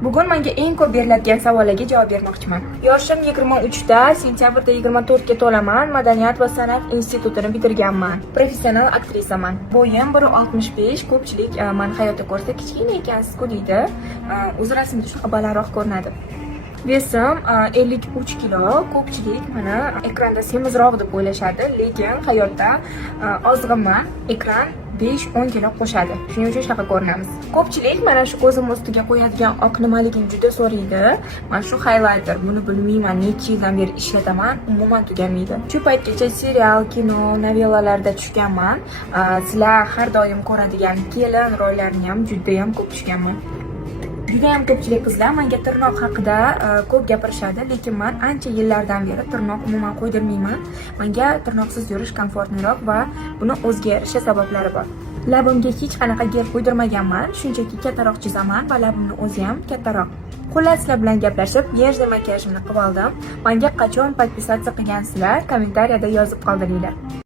Bugun menga eng ko'p beriladigan savollarga javob bermoqchiman. Yoshim 23 da, sentyabrda 24 ga to'laman. Madaniyat va san'at institutini bitirganman. Professional aktrisaman. Bo'yim 1.65. Ko'pchilik meni hayotda ko'rsa kichkina ekansiz-ku deydi. O'z rasmida shunaqa balandroq ko'rinadi. Vesim 53 kilo. Ko'pchilik meni ekranda semizroq deb o'ylashadi, lekin hayotda ozg'inman. Ekran 5-10 kilo qo'shadi. Shuning uchun shunaqa ko'rinamiz. Ko'pchilik mana shu ko'zim ustiga qo'yadigan oq nimaligini juda so'raydi. Mana shu highlighter, buni bilmayman, necha yildan beri ishlataman, umuman tugamaydi. Shu paytgacha serial, kino, novellalarda tushganman. Sizlar har doim ko'radigan kelin rollarini ham juda ham ko'p tushganman. Juda ham ko'pchilik qizlar menga tirnoq haqida ko'p gapirishadi, lekin men ancha yillardan beri tirnoq umuman qo'ydirmayman. Menga tirnoqsiz yurish komfortliroq va buni o'ziga yarasha sabablari bor. Labimga hech qanaqa gel qo'ydirmaganman, shunchaki kattaroq chizaman va labimni o'zi ham kattaroq. Xullas, sizlar bilan gaplashib, yerda makiyajimni qilib oldim. Menga qachon podpisatsiya qilgansizlar, kommentariyada yozib qoldiringlar.